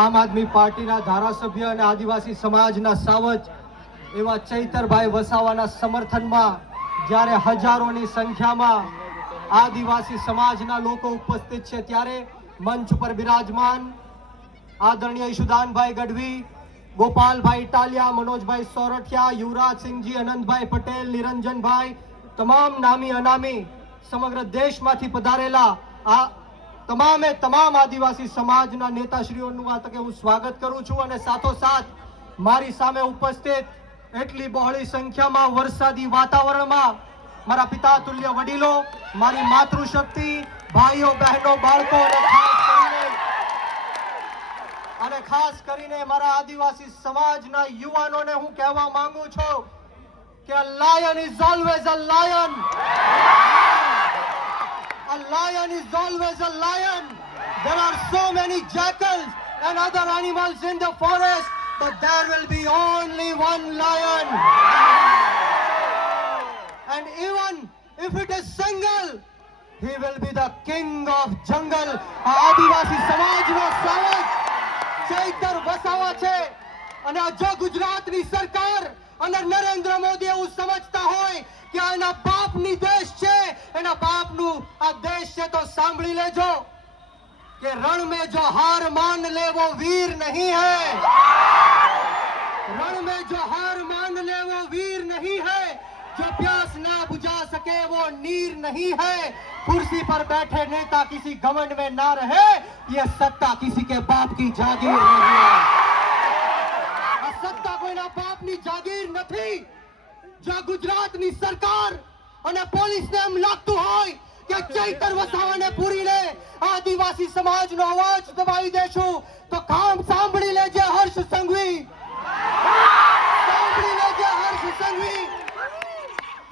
આમ આદમી પાર્ટીના ધારાસભ્ય અને આદિવાસી સમાજના સાવજ એવા ચૈતરભાઈ વસાવાના સમર્થનમાં જ્યારે હજારોની સંખ્યામાં આદિવાસી સમાજના લોકો ઉપસ્થિત છે ત્યારે મંચ પર બિરાજમાન આદરણીય ઈશુદાનભાઈ ગઢવી, ગોપાલભાઈ ઇટાલિયા, મનોજભાઈ સોરઠિયા, યુવરાજસિંહજી, અનંતભાઈ પટેલ, નિરંજનભાઈ, તમામ નામી અનામી સમગ્ર દેશમાંથી પધારેલા આ તમામ આદિવાસી સમાજના નેતાશ્રીઓનું આ તકે હું સ્વાગત કરું છું અને સાથોસાથ મારી સામે ઉપસ્થિત એટલી બહોળી સંખ્યામાં વરસાદી વાતાવરણમાં મારા પિતા તુલ્ય વડીલો, મારી માતૃશક્તિ, ભાઈઓ બહેનો, બાળકો અને ખાસ કરીને મારા આદિવાસી સમાજના યુવાનોને હું કહેવા માંગુ છું કે a lion is always a lion. A lion is always a lion. There are so many jackals and other animals in the forest, but there will be only one lion. And even if it is single, he will be the king of jungle. આદિવાસી સમાજનો સાવજ ચૈતર વસાવા છે અને જો ગુજરાતની સરકાર અને નરેન્દ્ર મોદી એવું સમજતા હોય કે એના બાપની દેશ છે, એના બાપનું આ દેશ છે, તો સાંભળી લેજો કે રણ में जो हार मान ले वो वीर नहीं है. रण में जो हार मान ले वो वीर नहीं है. जो प्यास ना बुझा सके वो नीर नहीं है. कुर्सी पर बैठे नेता किसी घमंड में ना रहे. ये सत्ता किसी के बाप की जागीर नहीं है. આ સત્તા કોઈના બાપની જાગીર નથી. જો ગુજરાતની સરકાર અને પોલીસને એમ લાગતું હોય કે ચૈતર વસાવાને પૂરી લે આદિવાસી સમાજનો અવાજ દબાવી દેશું, તો કામ સાંભળી લેજે હર્ષ સંઘવી, સાંભળી લેજે હર્ષ સંઘવી.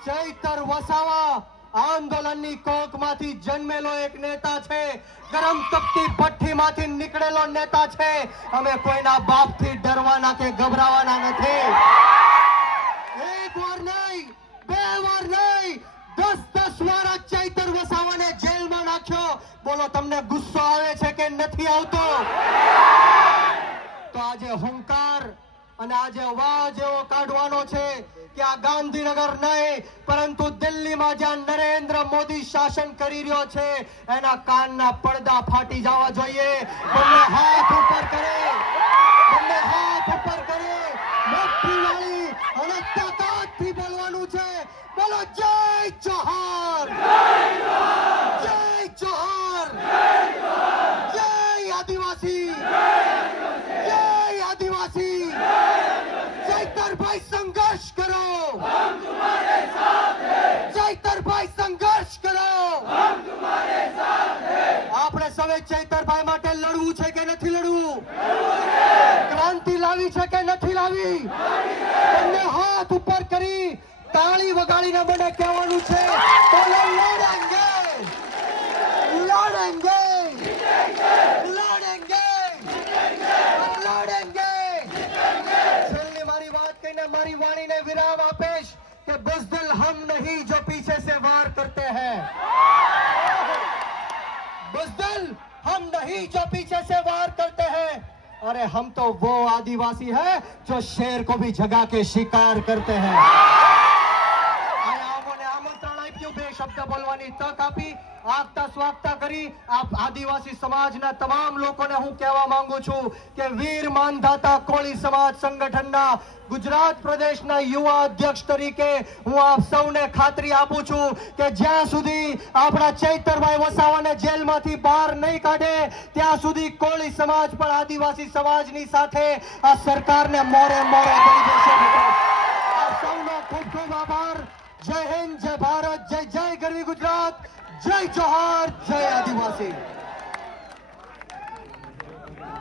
ચૈતર વસાવા આંદોલનની કોકમાંથી જન્મેલો એક નેતા છે, ગરમ તપતી ભઠ્ઠીમાંથી નીકળેલો નેતા છે. અમે કોઈના બાપથી ડરવાના કે ગભરાવાના નથી. એક વાર નહીં, બે વાર નહીં, 10 વાર ચૈતર વસાવાને જેલમાં નાખ્યો. બોલો તમને ગુસ્સો આવે છે કે નથી આવતો? તો આજે હુંકાર અને આજે અવાજ એવો કાઢવાનો છે કે આ ગાંધીનગર નહીં પરંતુ દિલ્હીમાં જ્યાં નરેન્દ્ર મોદી શાસન કરી રહ્યો છે એના કાનના પડદા ફાટી જવા જોઈએ. બંને હાથ ઉપર કરે, બંને હાથ ઉપર કરે, મુઠ્ઠી વાળી અને તાકાતથી બોલવાનું છે. બોલો જય જોહાર, જય જોહાર, જય આદિવાસી, જય આદિવાસી. ચૈતરભાઈ સંઘર્ષ કરો, हम तुम्हारे साथ हैं. ચૈતરભાઈ સંઘર્ષ કરો, हम तुम्हारे साथ हैं. આપણે સૌએ ચૈતરભાઈ માટે લડવું છે કે નથી લડવું? ક્રાંતિ લાવી છે કે નથી લાવી? બંને હાથ ઉપર કરી તાળી વગાડીને મને કહેવાનું છે બોલો લડેંગે, લડેંગે, લડેંગે, લડેંગે. છેલ્લી મારી વાત કહીને મારી વાણીને વિરામ આપીશ કે બુઝદિલ हम नहीं जो पीछे से वार करते हैं. बुज़दिल हम नहीं जो पीछे से वार करते हैं. अरे हम तो वो आदिवासी है जो शेर को भी जगा के शिकार करते हैं. આમંત્રણ આપ્યું, બે શબ્દ બોલવાની તક આપી, આગતા સ્વાગતા કરી આદિવાસી સમાજના તમામ લોકોને હું કહેવા માંગુ છું કે વીર માનધાતા કોળી સમાજ સંગઠનના ગુજરાત પ્રદેશના યુવા અધ્યક્ષ તરીકે હું આપ સૌને ખાતરી આપું છું કે જ્યાં સુધી આપણા ચૈતરભાઈ વસાવાને જેલમાંથી બહાર નહીં કાઢે ત્યાં સુધી કોળી સમાજ પણ આદિવાસી સમાજની સાથે આ સરકારને મોરે મોરે દઈ દેશે. આપ સૌનો ખૂબ ખૂબ આભાર. જય હિન્દ, જય ભારત, જય જય ગરવી ગુજરાત, જય જોહાર, જય આદિવાસી.